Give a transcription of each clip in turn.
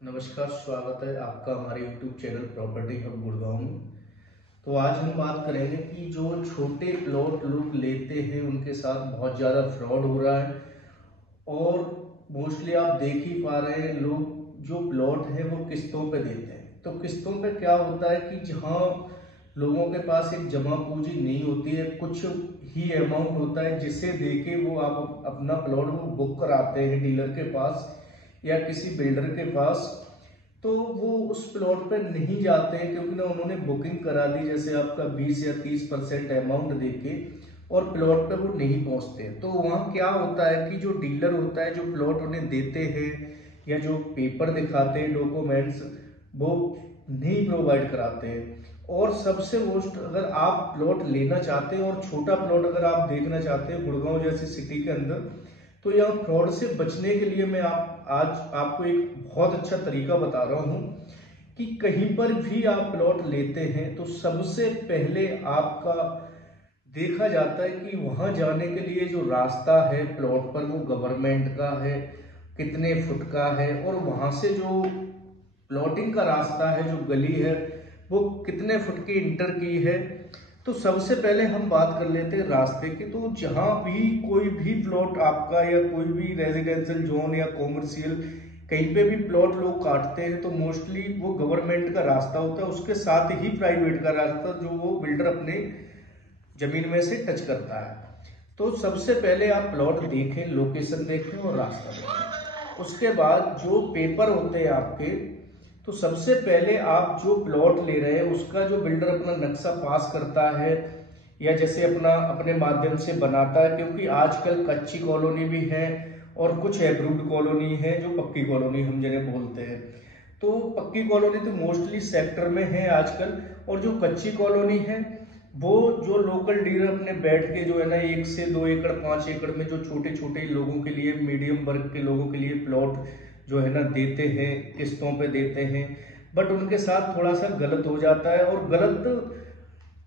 नमस्कार, स्वागत है आपका हमारे YouTube channel property hub Gurgaon में। तो आज हम बात करेंगे कि जो छोटे प्लॉट लोग लेते हैं उनके साथ बहुत ज़्यादा फ्रॉड हो रहा है। और मोस्टली आप देख ही पा रहे हैं, लोग जो प्लॉट है वो किस्तों पे देते हैं। तो किस्तों पे क्या होता है कि जहाँ लोगों के पास एक जमा पूंजी नहीं होती है, कुछ ही अमाउंट होता है जिसे देके वो आप अपना प्लॉट वो बुक कराते हैं डीलर के पास या किसी बिल्डर के पास। तो वो उस प्लॉट पे नहीं जाते हैं क्योंकि ना उन्होंने बुकिंग करा दी, जैसे आपका 20 या 30% अमाउंट देके, और प्लॉट पे वो नहीं पहुंचते। तो वहाँ क्या होता है कि जो डीलर होता है, जो प्लॉट उन्हें देते हैं या जो पेपर दिखाते हैं डॉक्यूमेंट्स, वो नहीं प्रोवाइड कराते हैं। और सबसे मोस्ट, अगर आप प्लॉट लेना चाहते हैं और छोटा प्लॉट अगर आप देखना चाहते हैं गुड़गांव जैसी सिटी के अंदर, तो यहाँ फ्रॉड से बचने के लिए मैं आज आपको एक बहुत अच्छा तरीका बता रहा हूँ कि कहीं पर भी आप प्लॉट लेते हैं तो सबसे पहले आपका देखा जाता है कि वहां जाने के लिए जो रास्ता है प्लॉट पर वो गवर्नमेंट का है, कितने फुट का है, और वहां से जो प्लॉटिंग का रास्ता है, जो गली है, वो कितने फुट की इंटर की है। तो सबसे पहले हम बात कर लेते हैं रास्ते की। तो जहां भी कोई भी प्लॉट आपका या कोई भी रेजिडेंशियल जोन या कॉमर्शियल कहीं पे भी प्लॉट लोग काटते हैं तो मोस्टली वो गवर्नमेंट का रास्ता होता है, उसके साथ ही प्राइवेट का रास्ता जो वो बिल्डर अपने जमीन में से टच करता है। तो सबसे पहले आप प्लॉट देखें, लोकेशन देखें और रास्ता देखें। उसके बाद जो पेपर होते हैं आपके, तो सबसे पहले आप जो प्लॉट ले रहे हैं उसका जो बिल्डर अपना नक्शा पास करता है या जैसे अपने माध्यम से बनाता है, क्योंकि आजकल कच्ची कॉलोनी भी है और कुछ एप्रूव्ड कॉलोनी है जो पक्की कॉलोनी हम जिन्हें बोलते हैं। तो पक्की कॉलोनी तो मोस्टली सेक्टर में है आजकल, और जो कच्ची कॉलोनी है वो जो लोकल डीलर अपने बैठ के जो है ना 1 से 2 एकड़ 5 एकड़ में जो छोटे छोटे लोगों के लिए, मीडियम वर्ग के लोगों के लिए प्लॉट जो है ना देते हैं, किस्तों पे देते हैं। बट उनके साथ थोड़ा सा गलत हो जाता है, और गलत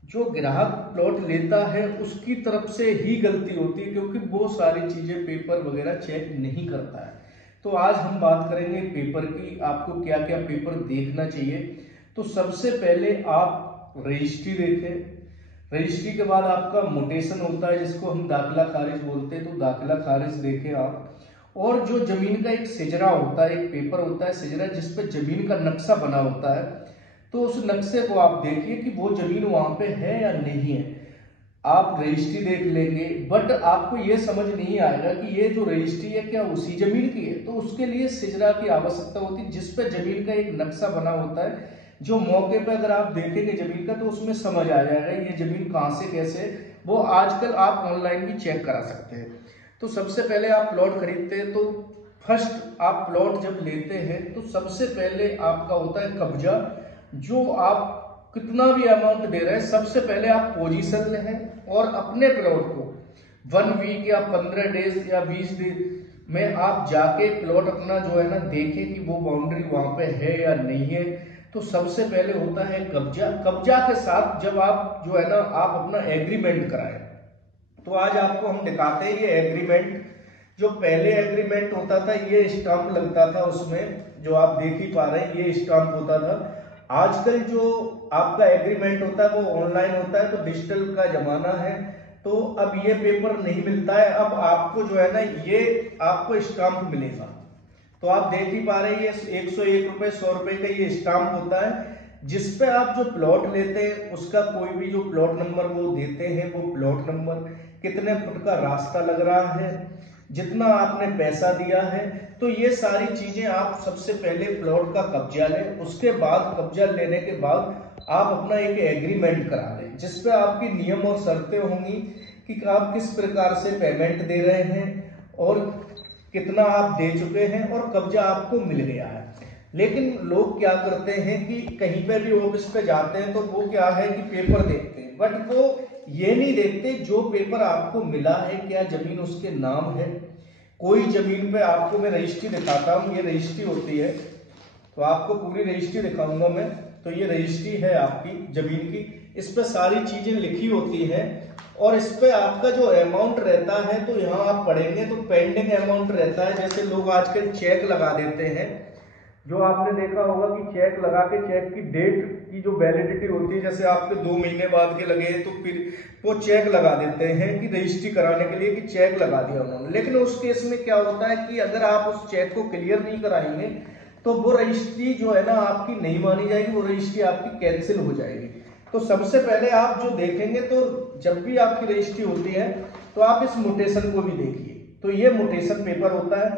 जो ग्राहक प्लॉट लेता है उसकी तरफ से ही गलती होती है, क्योंकि वो सारी चीजें पेपर वगैरह चेक नहीं करता है। तो आज हम बात करेंगे पेपर की, आपको क्या क्या पेपर देखना चाहिए। तो सबसे पहले आप रजिस्ट्री देखें। रजिस्ट्री के बाद आपका मोटेशन होता है जिसको हम दाखिला खारिज बोलते हैं, तो दाखिला खारिज देखें आप। और जो जमीन का एक सिजरा होता है, एक पेपर होता है सिजरा जिसपे जमीन का नक्शा बना होता है, तो उस नक्शे को आप देखिए कि वो जमीन वहां पे है या नहीं है। आप रजिस्ट्री देख लेंगे, बट आपको ये समझ नहीं आएगा कि ये जो रजिस्ट्री है क्या उसी जमीन की है। तो उसके लिए सिजरा की आवश्यकता होती है जिसपे जमीन का एक नक्शा बना होता है, जो मौके पर अगर आप देखेंगे जमीन का तो उसमें समझ आ जाएगा ये जमीन कहाँ से कैसे। वो आजकल आप ऑनलाइन भी चेक करा सकते हैं। तो सबसे पहले आप प्लॉट खरीदते हैं तो फर्स्ट आप प्लॉट जब लेते हैं तो सबसे पहले आपका होता है कब्जा। जो आप कितना भी अमाउंट दे रहे हैं, सबसे पहले आप पोजीशन लें और अपने प्लॉट को 1 वीक या 15 डेज या 20 डेज में आप जाके प्लॉट अपना जो है ना देखें कि वो बाउंड्री वहां पे है या नहीं है। तो सबसे पहले होता है कब्जा। कब्जा के साथ जब आप जो है ना आप अपना एग्रीमेंट कराएं, तो आज आपको हम दिखाते हैं ये एग्रीमेंट। जो पहले एग्रीमेंट होता था ये स्टाम्प लगता था उसमें, जो आप देख ही पा रहे हैं ये स्टाम्प होता था। आजकल जो आपका एग्रीमेंट होता है वो ऑनलाइन होता है, तो डिजिटल का जमाना है। तो अब ये पेपर नहीं मिलता है, अब आपको जो है ना ये आपको स्टाम्प मिलेगा। तो आप देख ही पा रहे हैं ये 101 रुपए 100 रुपए का ये स्टाम्प होता है, जिसपे आप जो प्लॉट लेते हैं उसका कोई भी जो प्लॉट नंबर वो देते हैं, वो प्लॉट नंबर, कितने फुट का रास्ता लग रहा है, जितना आपने पैसा दिया है। तो ये सारी चीजें आप सबसे पहले प्लॉट का कब्जा लें। उसके बाद कब्जा लेने के बाद आप अपना एक एग्रीमेंट करा लें जिसपे आपकी नियम और शर्तें होंगी कि आप किस प्रकार से पेमेंट दे रहे हैं और कितना आप दे चुके हैं और कब्जा आपको मिल गया है। लेकिन लोग क्या करते हैं कि कहीं पे भी ऑफिस पे जाते हैं तो वो क्या है कि पेपर देखते हैं, बट वो ये नहीं देखते जो पेपर आपको मिला है क्या जमीन उसके नाम है। कोई जमीन पे आपको मैं रजिस्ट्री दिखाता हूँ, ये रजिस्ट्री होती है, तो आपको पूरी रजिस्ट्री दिखाऊंगा मैं। तो ये रजिस्ट्री है आपकी जमीन की, इस पे सारी चीजें लिखी होती है, और इस पे आपका जो अमाउंट रहता है तो यहाँ आप पढ़ेंगे तो पेंडिंग अमाउंट रहता है। जैसे लोग आजकल चेक लगा देते हैं, जो आपने देखा होगा कि चेक लगा के चेक की डेट की जो वैलिडिटी होती है, जैसे आपके 2 महीने बाद के लगे तो फिर वो चेक लगा देते हैं कि रजिस्ट्री कराने के लिए कि चेक लगा दिया उन्होंने। लेकिन उस केस में क्या होता है कि अगर आप उस चेक को क्लियर नहीं कराएंगे तो वो रजिस्ट्री जो है ना आपकी नहीं मानी जाएगी, वो रजिस्ट्री आपकी कैंसिल हो जाएगी। तो सबसे पहले आप जो देखेंगे, तो जब भी आपकी रजिस्ट्री होती है तो आप इस मोटेशन को भी देखिए। तो ये मोटेशन पेपर होता है,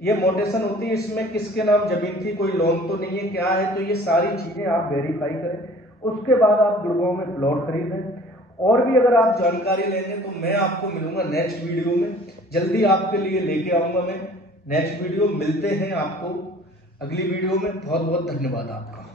ये मोटेशन होती है, इसमें किसके नाम जमीन थी, कोई लोन तो नहीं है, क्या है, तो ये सारी चीजें आप वेरीफाई करें। उसके बाद आप गुड़गांव में प्लॉट खरीदें। और भी अगर आप जानकारी लेंगे तो मैं आपको मिलूंगा नेक्स्ट वीडियो में, जल्दी आपके लिए लेके आऊंगा मैं नेक्स्ट वीडियो। मिलते हैं आपको अगली वीडियो में। बहुत बहुत धन्यवाद आपका।